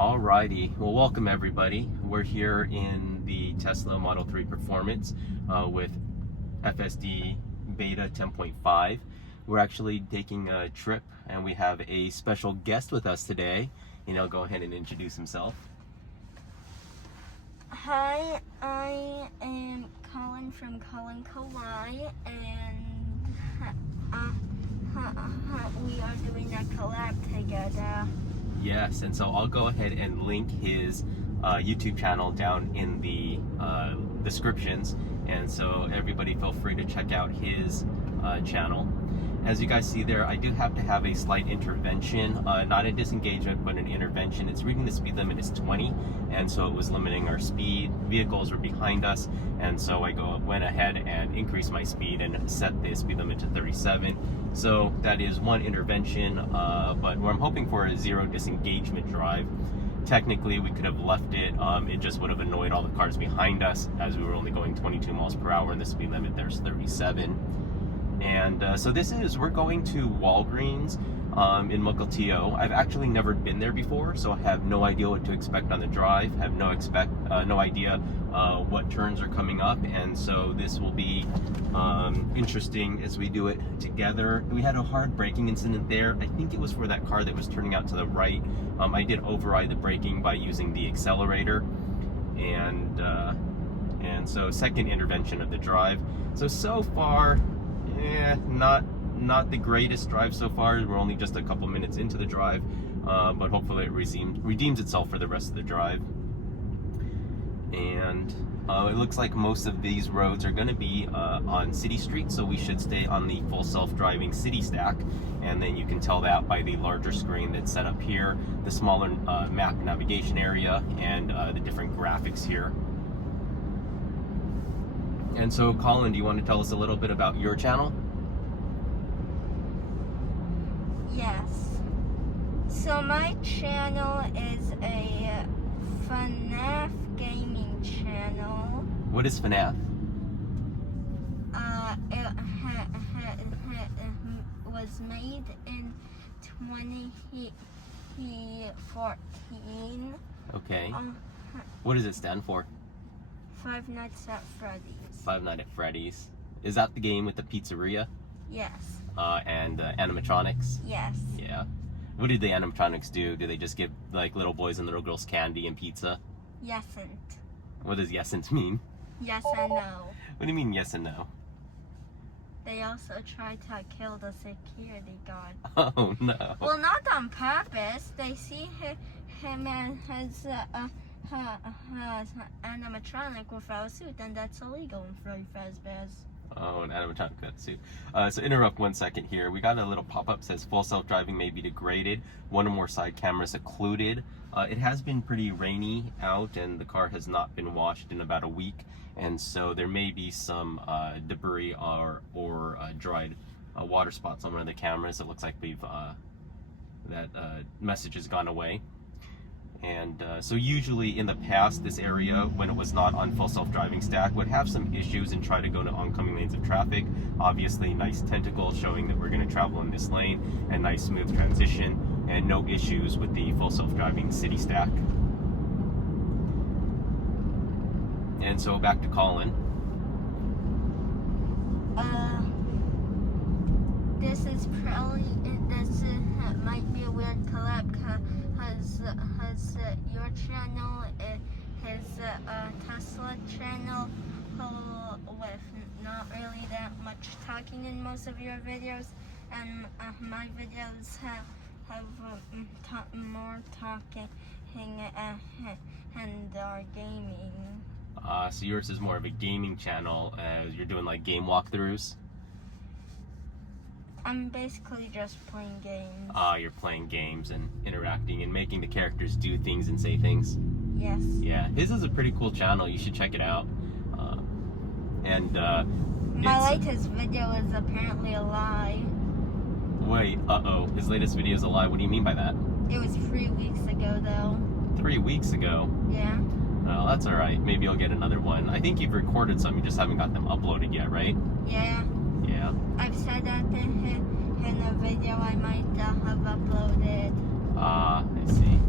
Alrighty, well, welcome everybody. We're here in the Tesla Model 3 Performance with FSD Beta 10.5. We're actually taking a trip and we have a special guest with us today. Go ahead and introduce himself. Hi, I am Colin from Colin Kauai, and we are doing a collab together. Yes, and so I'll go ahead and link his YouTube channel down in the descriptions, and so everybody feel free to check out his channel. As you guys see there, I do have to have a slight intervention, not a disengagement, but an intervention. It's reading the speed limit is 20, and so it was limiting our speed. Vehicles were behind us, and so I went ahead and increased my speed and set the speed limit to 37. So that is one intervention, but I'm hoping for a zero disengagement drive. Technically, we could have left it. It just would have annoyed all the cars behind us, as we were only going 22 miles per hour, and the speed limit there's 37. And so we're going to Walgreens in Mukilteo. I've actually never been there before, so I have no idea what to expect on the drive. I have no idea what turns are coming up, and so this will be interesting as we do it together. We had a hard braking incident there. I think it was for that car that was turning out to the right. I did override the braking by using the accelerator, and so second intervention of the drive. So far, not the greatest drive so far. We're only just a couple minutes into the drive, but hopefully it redeems itself for the rest of the drive. And it looks like most of these roads are going to be on city streets, so we should stay on the full self-driving city stack, and then you can tell that by the larger screen that's set up here, the smaller map navigation area, and the different graphics here. And so, Colin, do you want to tell us a little bit about your channel? Yes. So my channel is a FNAF gaming channel. What is FNAF? It was made in 2014. Okay. What does it stand for? Five Nights at Freddy's. Five Nights at Freddy's. Is that the game with the pizzeria? Yes. And animatronics? Yes. Yeah. What did the animatronics do? Do they just give like little boys and little girls candy and pizza? Yesn't. What does yesn't mean? Yes and no. What do you mean yes and no? They also tried to kill the security guard. Oh no. Well, not on purpose. They see him and his animatronic without a suit, and that's illegal in Freddy Fazbear's. Oh, an animatronic without suit. So interrupt 1 second here. We got a little pop-up says full self-driving may be degraded. One or more side cameras occluded. It has been pretty rainy out, and the car has not been washed in about a week, and so there may be some debris or dried water spots on one of the cameras. It looks like that message has gone away. And so usually in the past, this area, when it was not on full self-driving stack, would have some issues and try to go to oncoming lanes of traffic. Obviously, nice tentacle showing that we're going to travel in this lane, and nice smooth transition, and no issues with the full self-driving city stack. And so back to Colin. This might be a weird collab because your channel is a Tesla channel with not really that much talking in most of your videos, and my videos have more talking and are gaming. So yours is more of a gaming channel, as you're doing like game walkthroughs? I'm basically just playing games. You're playing games and interacting and making the characters do things and say things? Yes. Yeah, his is a pretty cool channel. You should check it out. My latest video is apparently a lie. Wait, his latest video is a lie. What do you mean by that? It was 3 weeks ago, though. 3 weeks ago? Yeah. Oh, that's alright. Maybe you'll get another one. I think you've recorded some, you just haven't got them uploaded yet, right? Yeah. Yeah. I've said that in a video I might have uploaded. I see.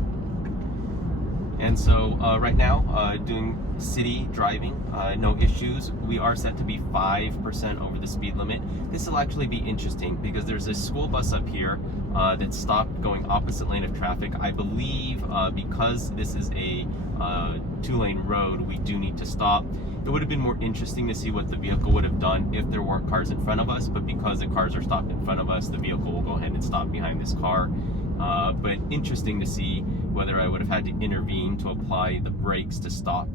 And so right now, doing city driving, no issues. We are set to be 5% over the speed limit. This will actually be interesting because there's a school bus up here that stopped going opposite lane of traffic. I believe because this is a 2-lane road, we do need to stop. It would have been more interesting to see what the vehicle would have done if there weren't cars in front of us, but because the cars are stopped in front of us, the vehicle will go ahead and stop behind this car. But interesting to see whether I would have had to intervene to apply the brakes to stop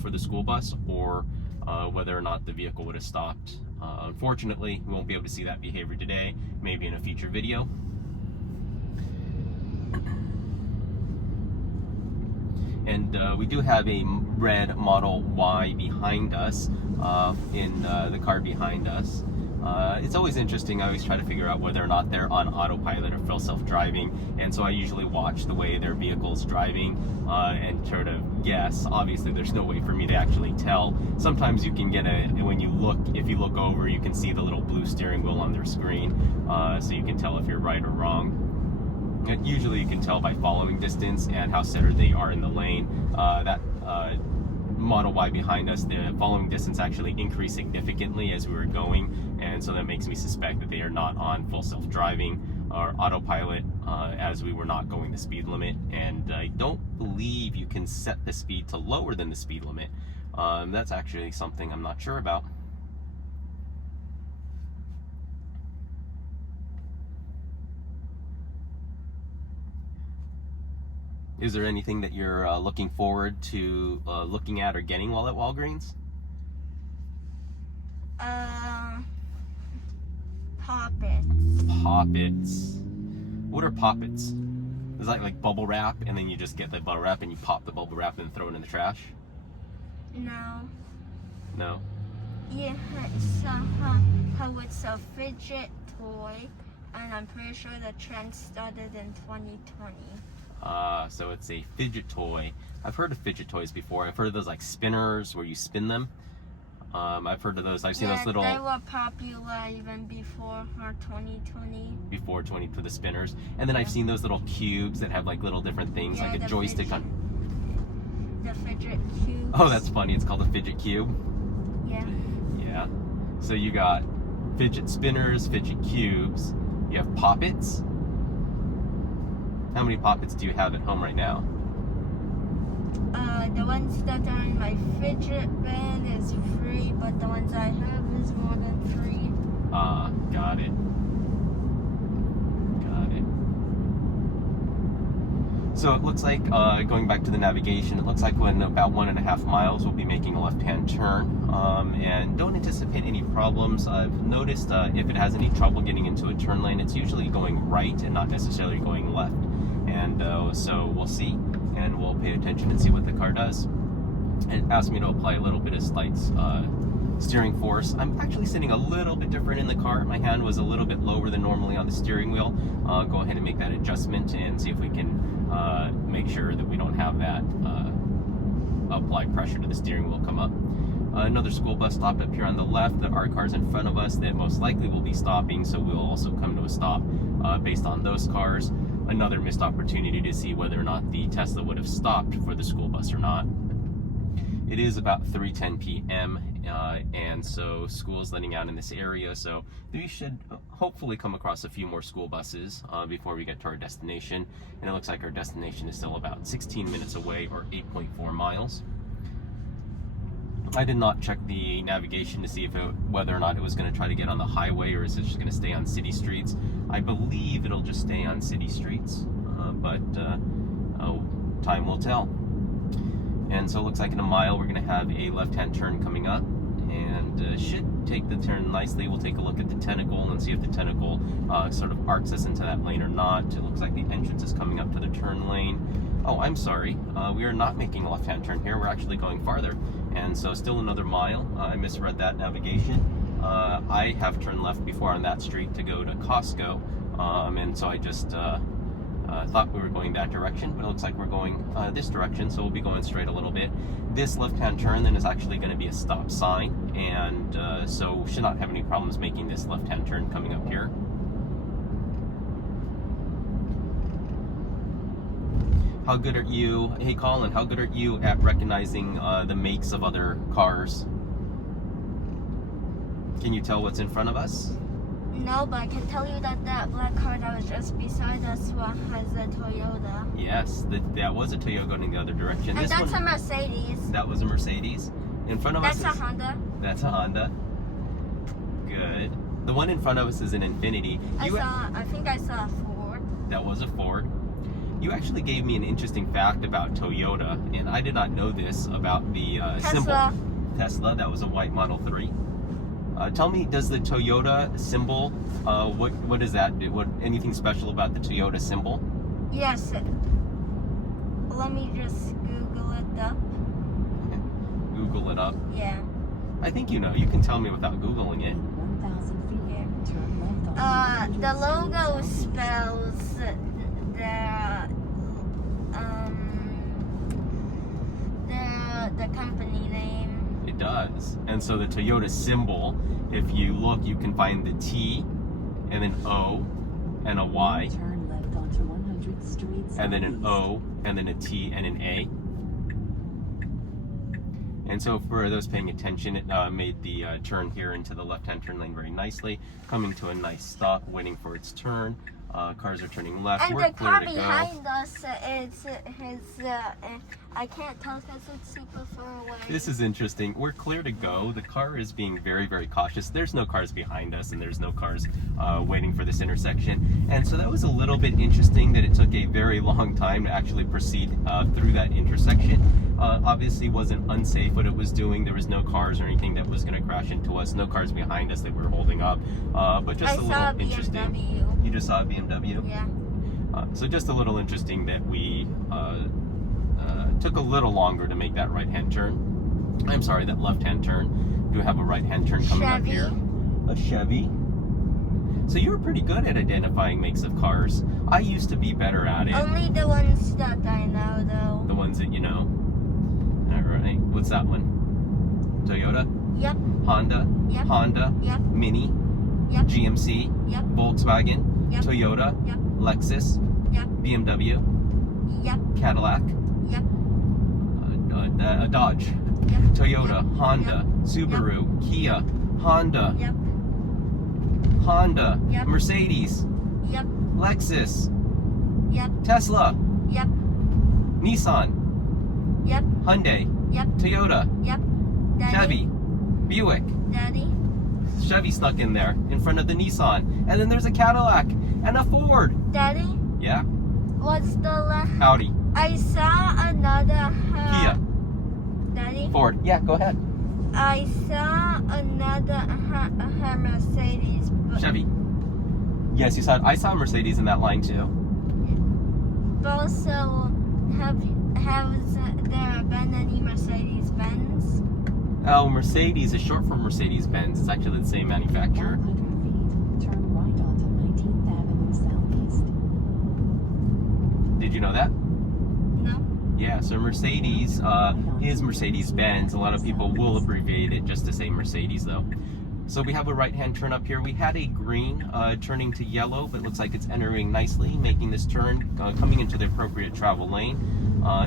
for the school bus, or whether or not the vehicle would have stopped. Unfortunately, we won't be able to see that behavior today, maybe in a future video. And we do have a red Model Y behind us, in the car behind us. It's always interesting. I always try to figure out whether or not they're on autopilot or full self-driving, and so I usually watch the way their vehicle's driving and sort of guess. Obviously, there's no way for me to actually tell. Sometimes you can get if you look over, you can see the little blue steering wheel on their screen, so you can tell if you're right or wrong. And usually you can tell by following distance and how centered they are in the lane. That Model Y behind us, the following distance actually increased significantly as we were going, and so that makes me suspect that they are not on full self-driving or autopilot, as we were not going the speed limit. And I don't believe you can set the speed to lower than the speed limit. That's actually something I'm not sure about. Is there anything that you're looking forward to looking at or getting while at Walgreens? Poppets. Poppets. What are poppets? Is that like bubble wrap, and then you just get the bubble wrap and you pop the bubble wrap and throw it in the trash? No. No? Yeah, it's a fidget toy, and I'm pretty sure the trend started in 2020. So it's a fidget toy. I've heard of fidget toys before. I've heard of those like spinners where you spin them. I've heard of those. I've seen those little. They were popular even before 2020. Before 20 for the spinners, and then I've seen those little cubes that have like little different things, like a joystick on. The fidget cube. Oh, that's funny. It's called a fidget cube. Yeah. Yeah. So you got fidget spinners, fidget cubes. You have poppets. How many poppets do you have at home right now? The ones that are in my fidget bin is 3, but the ones I have is more than 3. Got it. Got it. So it looks like, going back to the navigation, it looks like when about 1.5 miles we'll be making a left-hand turn, and don't anticipate any problems. I've noticed if it has any trouble getting into a turn lane, it's usually going right and not necessarily going left. And so we'll see, and we'll pay attention and see what the car does. It asked me to apply a little bit of slight steering force. I'm actually sitting a little bit different in the car. My hand was a little bit lower than normally on the steering wheel. Go ahead and make that adjustment and see if we can make sure that we don't have that applied pressure to the steering wheel come up. Another school bus stopped up here on the left. There are cars in front of us that most likely will be stopping, so we'll also come to a stop based on those cars. Another missed opportunity to see whether or not the Tesla would have stopped for the school bus or not. It is about 3:10 p.m. And so school's letting out in this area, so we should hopefully come across a few more school buses before we get to our destination. And it looks like our destination is still about 16 minutes away, or 8.4 miles. I did not check the navigation to see whether or not it was going to try to get on the highway, or is it just going to stay on city streets. I believe it'll just stay on city streets, but time will tell. And so it looks like in a mile we're going to have a left-hand turn coming up, and should take the turn nicely. We'll take a look at the tentacle and see if the tentacle sort of arcs us into that lane or not. It looks like the entrance is coming up to the turn lane. Oh, I'm sorry. We are not making a left-hand turn here. We're actually going farther. And so still another mile. I misread that navigation. I have turned left before on that street to go to Costco. And so I just thought we were going that direction, but it looks like we're going this direction, so we'll be going straight a little bit. This left-hand turn then is actually going to be a stop sign, and so should not have any problems making this left-hand turn coming up here. How good are you? Hey, Colin, how good are you at recognizing the makes of other cars? Can you tell what's in front of us? No, but I can tell you that black car that was just beside us has a Toyota. Yes, that was a Toyota going the other direction. And This that's one, a Mercedes. that was a Mercedes. In front of That's us a Honda. That's a Honda. Good. The one in front of us is an Infiniti. I think I saw a Ford. That was a Ford. You actually gave me an interesting fact about Toyota, and I did not know this about the symbol. Tesla. That was a white Model 3. Tell me, does the Toyota symbol, what is that? Anything special about the Toyota symbol? Yes. Let me just Google it up. Google it up. Yeah. I think you know. You can tell me without Googling it. 1,000 feet, turn left on The logo spells the company name. It does. And so the Toyota symbol, if you look, you can find the T and an O and a Y. Turn left onto 100th Street. And then an O and then a T and an A. And so for those paying attention, it made the turn here into the left-hand turn lane very nicely, coming to a nice stop, waiting for its turn. Cars are turning left. And We're the clear car to go. behind us is his. I can't tell because it's super far away. This is interesting. We're clear to go. The car is being very, very cautious. There's no cars behind us, and there's no cars waiting for this intersection. And so that was a little bit interesting that it took a very long time to actually proceed through that intersection. Obviously wasn't unsafe what it was doing. There was no cars or anything that was going to crash into us. No cars behind us that we were holding up. But just a little interesting. BMW. You just saw a BMW? Yeah. So just a little interesting that we took a little longer to make that right-hand turn. I'm sorry, that left-hand turn. Do have a right-hand turn coming up here. A Chevy. So you were pretty good at identifying makes of cars. I used to be better at it. Only the ones that I know, though. The ones that you know. All right. What's that one? Toyota? Yep. Honda? Yep. Honda? Yep. Mini? Yep. GMC? Yep. Volkswagen? Yep. Toyota? Yep. Lexus? Yep. BMW? Yep. Cadillac? Yep. Dodge? Yep. Toyota? Yep. Honda? Yep. Subaru? Kia? Honda? Yep. Honda? Yep. Mercedes? Yep. Lexus? Yep. Tesla? Yep. Nissan? Yep. Hyundai? Yep. Toyota? Yep. Daddy. Chevy? Buick? Daddy. Chevy snuck in there in front of the Nissan. And then there's a Cadillac and a Ford. Daddy. Yeah? What's the last? Howdy. I saw another. Kia. Daddy. Ford. Yeah, go ahead. I saw another Mercedes. Chevy. Yes, you saw it. I saw a Mercedes in that line too. Also, has there been any Mercedes Benz? Oh, Mercedes is short for Mercedes Benz. It's actually the same manufacturer. 100 feet, turn right onto 19th Avenue Southeast. Did you know that? No. Yeah, so Mercedes is Mercedes Benz. A lot of people will abbreviate it just to say Mercedes though. So we have a right-hand turn up here. We had a green turning to yellow, but it looks like it's entering nicely, making this turn, coming into the appropriate travel lane.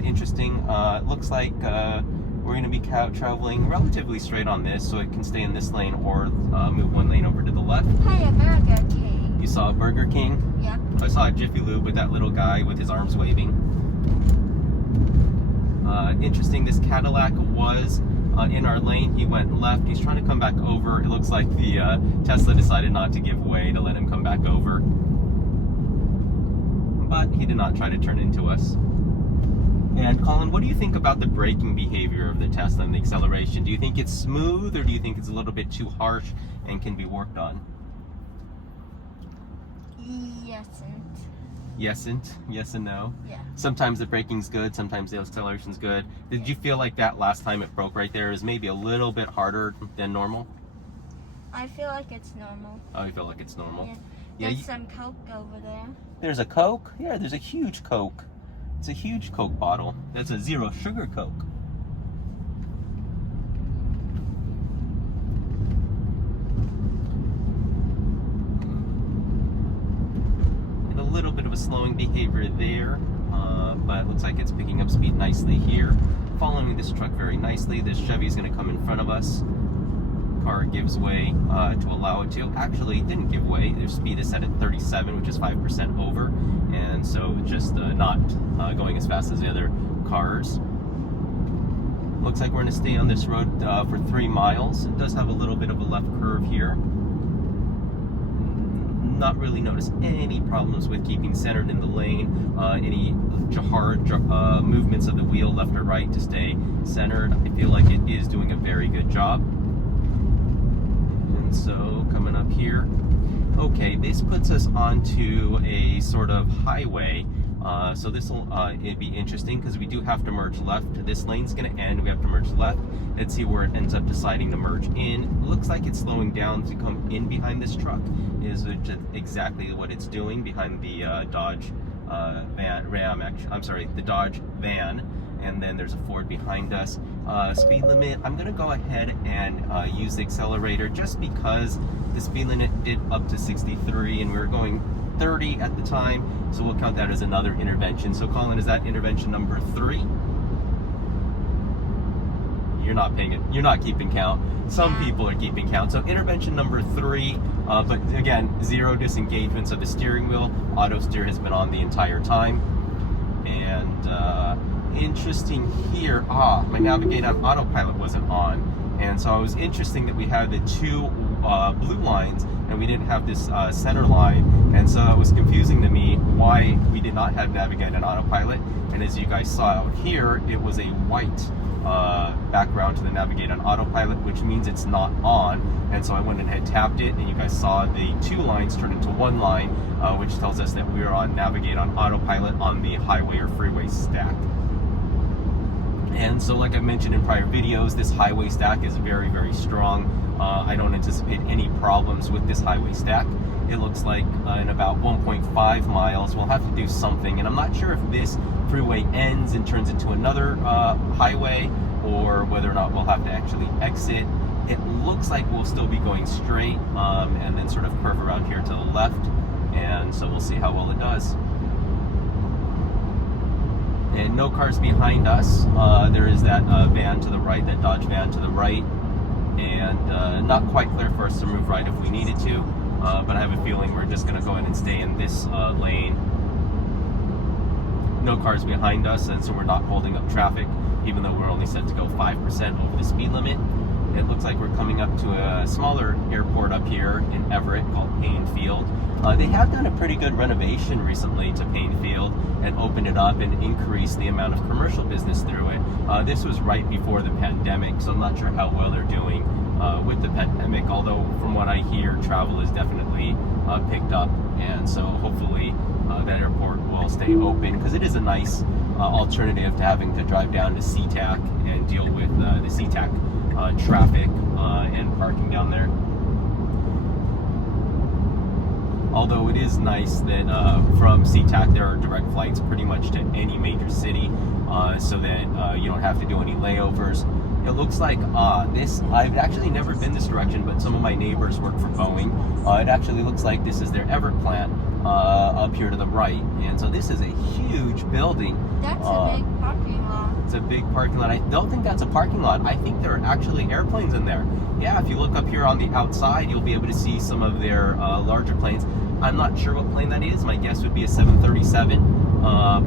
Interesting. It looks like we're going to be traveling relatively straight on this, so it can stay in this lane or move one lane over to the left. Hey, a Burger King. You saw a Burger King? Yep. I saw a Jiffy Lube with that little guy with his arms waving. Interesting, this Cadillac was in our lane. He went left. He's trying to come back over. It looks like the Tesla decided not to give way to let him come back over. But he did not try to turn into us. And Colin, what do you think about the braking behavior of the Tesla and the acceleration? Do you think it's smooth, or do you think it's a little bit too harsh and can be worked on? Yes and no. Yeah. Sometimes the braking's good, sometimes the acceleration's good. Did you feel like that last time it broke right there is maybe a little bit harder than normal? I feel like it's normal. Oh, you feel like it's normal? Yeah. There's some Coke over there. There's a Coke? Yeah, there's a huge Coke. It's a huge Coke bottle. That's a zero sugar Coke. slowing behavior there, but it looks like it's picking up speed nicely here. Following this truck very nicely. This Chevy is going to come in front of us. Car gives way to allow it to. Actually, it didn't give way. Their speed is set at 37, which is 5% over, and so just not going as fast as the other cars. Looks like we're going to stay on this road for 3 miles. It does have a little bit of a left curve here. Not really noticed any problems with keeping centered in the lane, any hard movements of the wheel left or right to stay centered. I feel like it is doing a very good job. And so coming up here, okay, this puts us onto a sort of highway. So this will it'd be interesting because we do have to merge left. This lane's going to end. We have to merge left. Let's see where it ends up deciding to merge in. It looks like it's slowing down to come in behind this truck. Is exactly what it's doing behind the Dodge the Dodge van. And then there's a Ford behind us. Speed limit, I'm going to go ahead and use the accelerator just because the speed limit did up to 63 and we were going 30 at the time, so we'll count that as another intervention. So Colin, is that intervention number 3? You're not paying it. You're not keeping count. Some people are keeping count. So intervention number 3, but again, 0 disengagement. So the steering wheel, auto steer has been on the entire time. And interesting here, my Navigate on autopilot wasn't on. And so it was interesting that we had the 2 blue lines and we didn't have this center line, and so it was confusing to me why we did not have Navigate on autopilot. And as you guys saw out here, it was a white background to the Navigate on autopilot, which means it's not on. And so I went and had tapped it, and you guys saw the 2 lines turn into 1 line, which tells us that we are on Navigate on autopilot on the highway or freeway stack. And so like I mentioned in prior videos, this highway stack is very, very strong. I don't anticipate any problems with this highway stack. It looks like in about 1.5 miles, we'll have to do something. And I'm not sure if this freeway ends and turns into another highway, or whether or not we'll have to actually exit. It looks like we'll still be going straight and then sort of curve around here to the left. And so we'll see how well it does. And no cars behind us. There is that van to the right, that Dodge van to the right. And not quite clear for us to move right if we needed to. But I have a feeling we're just going to go ahead and stay in this lane. No cars behind us, and so we're not holding up traffic, even though we're only set to go 5% over the speed limit. It looks like we're coming up to a smaller airport up here in Everett called Payne Field. They have done a pretty good renovation recently to Payne Field and opened it up and increased the amount of commercial business through it. This was right before the pandemic, so I'm not sure how well they're doing with the pandemic, although from what I hear, travel is definitely picked up, and so hopefully that airport will stay open, because it is a nice alternative to having to drive down to SeaTac and deal with the SeaTac traffic and parking down there. Although it is nice that from SeaTac there are direct flights pretty much to any major city, so that you don't have to do any layovers. It looks like I've actually never been this direction, but some of my neighbors work for Boeing. It actually looks like this is their Everett plant up here to the right. And so this is a huge building. That's a big parking lot. It's a big parking lot. I don't think that's a parking lot. I think there are actually airplanes in there. Yeah, if you look up here on the outside, you'll be able to see some of their larger planes. I'm not sure what plane that is. My guess would be a 737,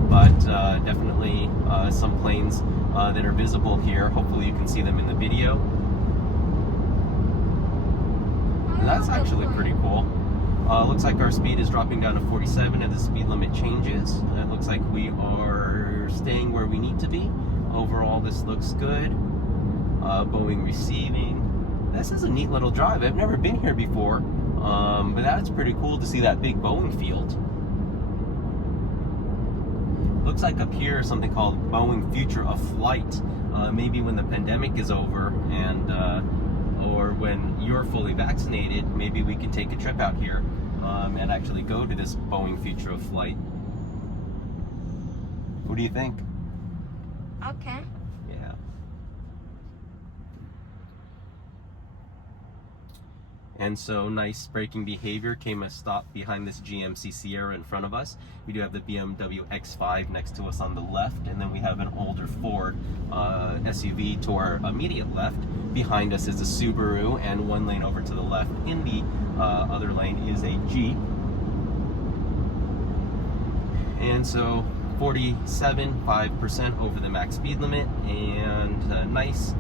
but definitely some planes that are visible here. Hopefully you can see them in the video. That's actually pretty cool. Looks like our speed is dropping down to 47 and the speed limit changes. It looks like we are staying where we need to be. Overall, this looks good. Boeing receiving. This is a neat little drive. I've never been here before, but that's pretty cool to see that big Boeing field. Looks like up here something called Boeing Future of Flight. Maybe when the pandemic is over and or when you're fully vaccinated, maybe we can take a trip out here and actually go to this Boeing Future of Flight. What do you think? Okay. Yeah. And so nice braking behavior, came a stop behind this GMC Sierra in front of us. We do have the BMW X5 next to us on the left, and then we have an older Ford SUV to our immediate left. Behind us is a Subaru, and one lane over to the left in the other lane is a Jeep. And so 47.5% over the max speed limit, and nice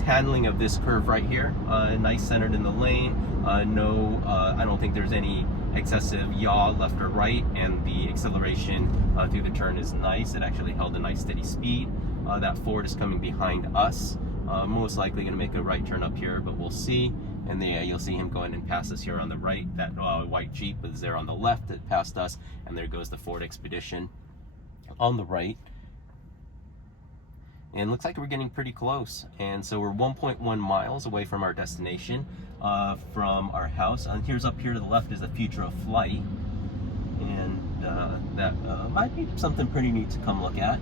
handling of this curve right here. Nice centered in the lane. I don't think there's any excessive yaw left or right, and the acceleration through the turn is nice. It actually held a nice steady speed. That Ford is coming behind us. Most likely going to make a right turn up here, but we'll see. And you'll see him going and pass us here on the right. That white Jeep is there on the left that passed us, and there goes the Ford Expedition on the right. And looks like we're getting pretty close. And so we're 1.1 miles away from our destination, from our house. And here's up here to the left is the future of flight. And that might be something pretty neat to come look at.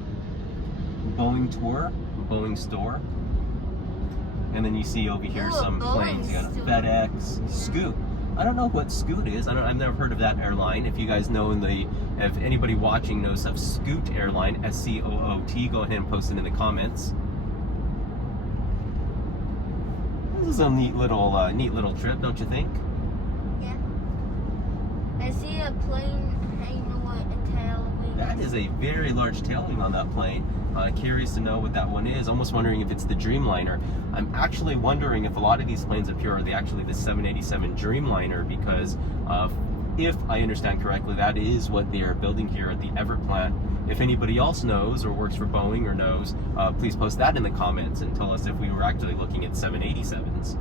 Boeing tour, Boeing store. And then you see over here some planes. You got a FedEx, Scoot. I don't know what Scoot is. I've never heard of that airline. If you guys know, if anybody watching knows of Scoot airline, SCOOT, go ahead and post it in the comments. This is a neat little trip, don't you think? Yeah. I see a plane hanging with a tail wing. That is a very large tail wing on that plane. Curious to know what that one is. Almost wondering if it's the Dreamliner. I'm actually wondering if a lot of these planes up here are actually the 787 Dreamliner, because if I understand correctly, that is what they are building here at the Everett plant. If anybody else knows or works for Boeing or knows, please post that in the comments and tell us if we were actually looking at 787s.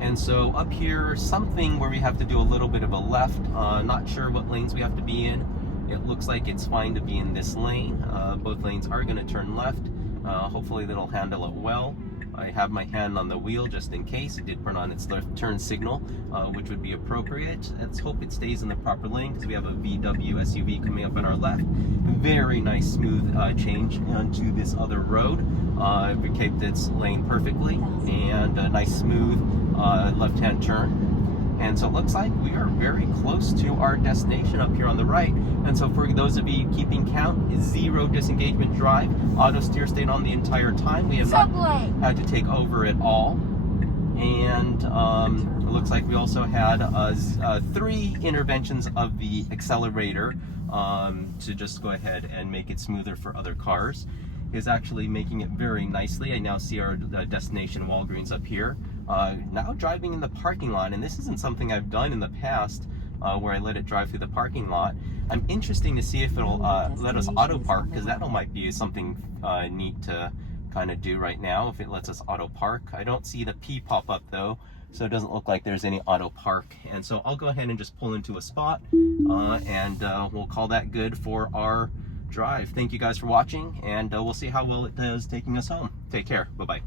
And so up here, something where we have to do a little bit of a left. Not sure what lanes we have to be in. It looks like it's fine to be in this lane. Both lanes are going to turn left. Hopefully that'll handle it well. I have my hand on the wheel just in case. It did turn on its left turn signal, which would be appropriate. Let's hope it stays in the proper lane, because we have a VW SUV coming up on our left. Very nice smooth change onto this other road. We kept its lane perfectly, and a nice smooth left-hand turn. And so it looks like we are very close to our destination up here on the right. And so for those of you keeping count, 0 disengagement drive. Auto steer stayed on the entire time. We have not had to take over at all. And it looks like we also had 3 interventions of the accelerator to just go ahead and make it smoother for other cars. Is actually making it very nicely. I now see our destination Walgreens up here. Now driving in the parking lot, and this isn't something I've done in the past, where I let it drive through the parking lot. I'm interesting to see if it'll let us auto park, because that might be something neat to kind of do right now, if it lets us auto park. I don't see the P pop up though, so it doesn't look like there's any auto park. And so I'll go ahead and just pull into a spot, and we'll call that good for our drive. Thank you guys for watching, and we'll see how well it does taking us home. Take care. Bye-bye.